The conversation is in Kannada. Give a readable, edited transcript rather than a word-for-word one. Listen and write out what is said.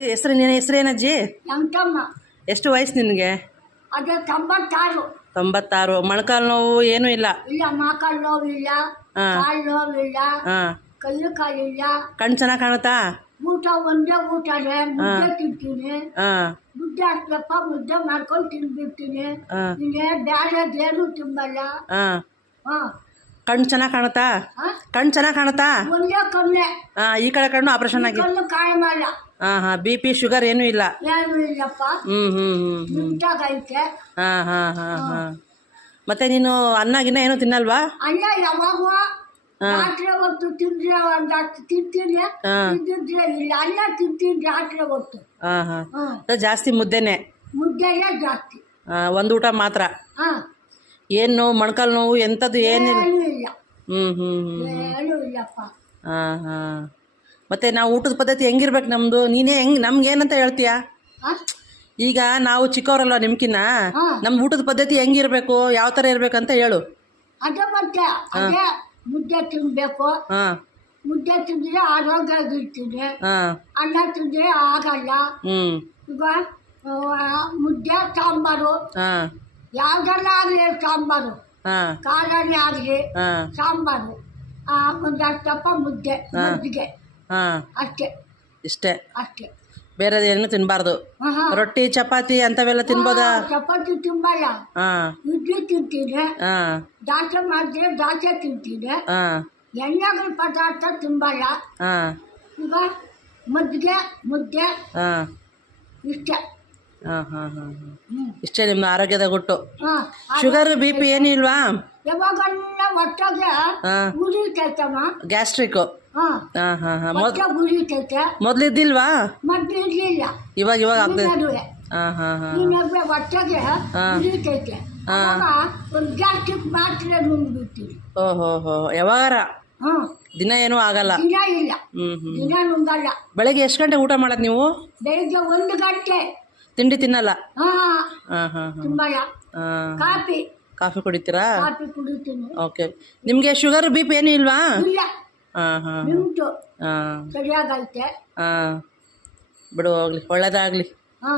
ನಿನ್ನ ಹೆಸರೇನಜ್ಜಿ? ಎಂಟಮ್ಮ. ಎಷ್ಟು ವಯಸ್ಸು ನಿನಗೆ? ಅದೇ 96. 96. ಮೊಣಕಾಲು ನೋವು ಏನೂ ಇಲ್ಲ? ಇಲ್ಲ, ಮೊಣಕಾಲು ನೋವಿಲ್ಲ, ಕಾಲು ನೋವಿಲ್ಲ, ಕೈಲು ಕಾಲಿಲ್ಲ. ಕಣ್ಣು ಚೆನ್ನಾಗಿ ಕಾಣುತ್ತಾ? ಊಟ ಒಂದೇ ಊಟನೇ, ಮುದ್ದೆ ತಿಂತೀನಿ. ಮುದ್ದೆ ಹಾಕ್ಲಪ್ಪ, ಮುದ್ದೆ ಮಾಡ್ಕೊಂಡು ತಿನ್ಬಿಡ್ತೀನಿ. ಇನ್ನೇ ಬೇರೆದೇನು ತಿಂಬಲ್ಲ. ಕಣ್ಣು ಚೆನ್ನಾಗಿ ಕಾಣುತ್ತಾ? ಕಣ್ಣು ಚೆನ್ನಾಗಿ ಕಾಣುತ್ತಾ? ಒಂದೇ ಕಣ್ಣೆ. ಈ ಕಡೆ ಕಣ್ಣು ಆಪರೇಷನ್ ಆಗಿ? ಕಣ್ಣು ಕಾಯಮಲ್ಲ. BP ಶುಗರ್ ಏನೂ ಇಲ್ಲ? ಏನು ಇಲ್ಲಪ್ಪ. ನಿಂತಾಗೈತೆ. ಮತ್ತೆ ನೀನು ಅನ್ನ ಗಿನ್ನ ಏನು ತಿನ್ನಲ್ವಾ? ಅನ್ನ ಯಾವಾಗ ರಾತ್ರಿ ಹೊತ್ತು ತಿಂದ್ರೆ ಒಂದಷ್ಟು ತಿಂತೀನಿ, ತಿಂದಿದ್ರೆ ಇಲ್ಲ. ಅನ್ನ ತಿಂತೀನಿ ರಾತ್ರಿ ಹೊತ್ತು. ಜಾಸ್ತಿ ಮುದ್ದೆನೆ? ಮುದ್ದೆನೇ ಜಾಸ್ತಿ. ಒಂದು ಊಟ ಮಾತ್ರ? ಏನು ನೋವು? ಮೊಣಕಾಲು ನೋವು ಎಂಥದ್ದು ಏನಿಲ್ಲ? ಇಲ್ಲ. ಏನು ಇಲ್ಲಪ್ಪ. ಮತ್ತೆ ನಾವು ಊಟದ ಪದ್ಧತಿ ಹೆಂಗಿರ್ಬೇಕು ನಮ್ದು? ನೀನೇ ನಮ್ಗೆ ಏನಂತ ಹೇಳ್ತೀಯಾ? ಈಗ ನಾವು ಚಿಕ್ಕವರಲ್ಲ ನಿಮ್ಕಿನ್ನ, ನಮ್ ಊಟದ ಪದ್ಧತಿ ಹೆಂಗಿರ್ಬೇಕು, ಯಾವ ತರ ಇರ್ಬೇಕಂತ ಹೇಳು. ಅದೇ ಮತ್ತೆ ಅದೇ ಮುದ್ದೆ ತಿನ್ಬೇಕು. ಮುದ್ದೆ ತಿಂದ್ರೆ ಆರೋಗ್ಯವಾಗಿರ್ತೀನಿ. ಅನ್ನ ತಿಂದ್ರೆ ಆಗಲ್ಲ. ಈಗ ಮುದ್ದೆ ಸಾಂಬಾರು ಯಾವ್ದನ್ನ ಆಗ್ಲಿ, ಸಾಂಬಾರು ಖಾರನೇ ಆಗ್ಲಿ ಸಾಂಬಾರು, ಒಂದಷ್ಟಪ್ಪ ಮುದ್ದೆ ಮಜ್ಜಿಗೆ ಅಷ್ಟೇ. ಇಷ್ಟೇ? ಅಷ್ಟೇ, ಬೇರೆದೇನು ತಿನ್ಬಾರ್ದು. ರೊಟ್ಟಿ ಚಪಾತಿ ಅಂತವೆಲ್ಲ ತಿನ್ಬೋದಾ? ಚಪಾತಿ ತಿಂಬಲ್ಲ. ಇಡ್ಲಿ ತಿಂತೀನಿ, ದಾಸೆ ಮಾಡಿದ್ರೆ ದಾಸೆ ತಿಂತೀನಿ. ಎಣ್ಣೆಗಳ ಪದಾರ್ಥ ತಿಂಬಲ್ಲ. ಈಗ ಮಜ್ಜಿಗೆ ಮುದ್ದೆ ಇಷ್ಟೇ. ಇಷ್ಟೇ ನಿಮ್ಮ ಆರೋಗ್ಯದ ಗುಟ್ಟು. ಶುಗರ್ BP ಏನು ಇಲ್ವಾ? ಯಾವಾಗಲ್ಲ ಒಟ್ಟಾಗೆ ಉರಿತೈತಮ್ಮ. ಗ್ಯಾಸ್ಟ್ರಿಕ್? ಉರಿತೈತೆ. ಮೊದ್ಲಿದ್ದಿಲ್ವಾ? ಮೊದ್ಲು ಇರ್ಲಿಲ್ಲ, ಇವಾಗ ಆಗ್ತದೆ. ಒಟ್ಟಾಗೆ ಉರಿತೈತೆ. ಒಂದು ಗ್ಯಾಸ್ಟ್ರಿಕ್ ಮಾತ್ರೆ ನುಂಗ್ಬಿಡ್ತೀವಿ. ಓಹೋ, ಯಾವಾಗಾರ? ದಿನ ಏನೂ ಆಗಲ್ಲ? ದಿನ ಇಲ್ಲ, ದಿನ ನುಂಗಲ್ಲ. ಬೆಳಗ್ಗೆ ಎಷ್ಟು ಗಂಟೆ ಊಟ ಮಾಡೋದು ನೀವು? ಬೆಳಿಗ್ಗೆ 1 ಗಂಟೆ. ತಿಂಡಿ ತಿನ್ನಲ್ಲ? ತಿಂಬಲ್ಲ. ಕಾಫಿ ಕುಡಿತೀರಾ? ಕಾಫಿ ಕುಡಿತೀನಿ. ಓಕೆ. ನಿಮ್ಗೆ ಶುಗರ್ BP ಏನು ಇಲ್ವಾ? ಇಲ್ಲ, ನಿಂತು ಸರಿಯಾಗೈತೆ. ಬಿಡು, ಹೋಗ್ಲಿ, ಒಳ್ಳೇದಾಗ್ಲಿ. ಹಾ.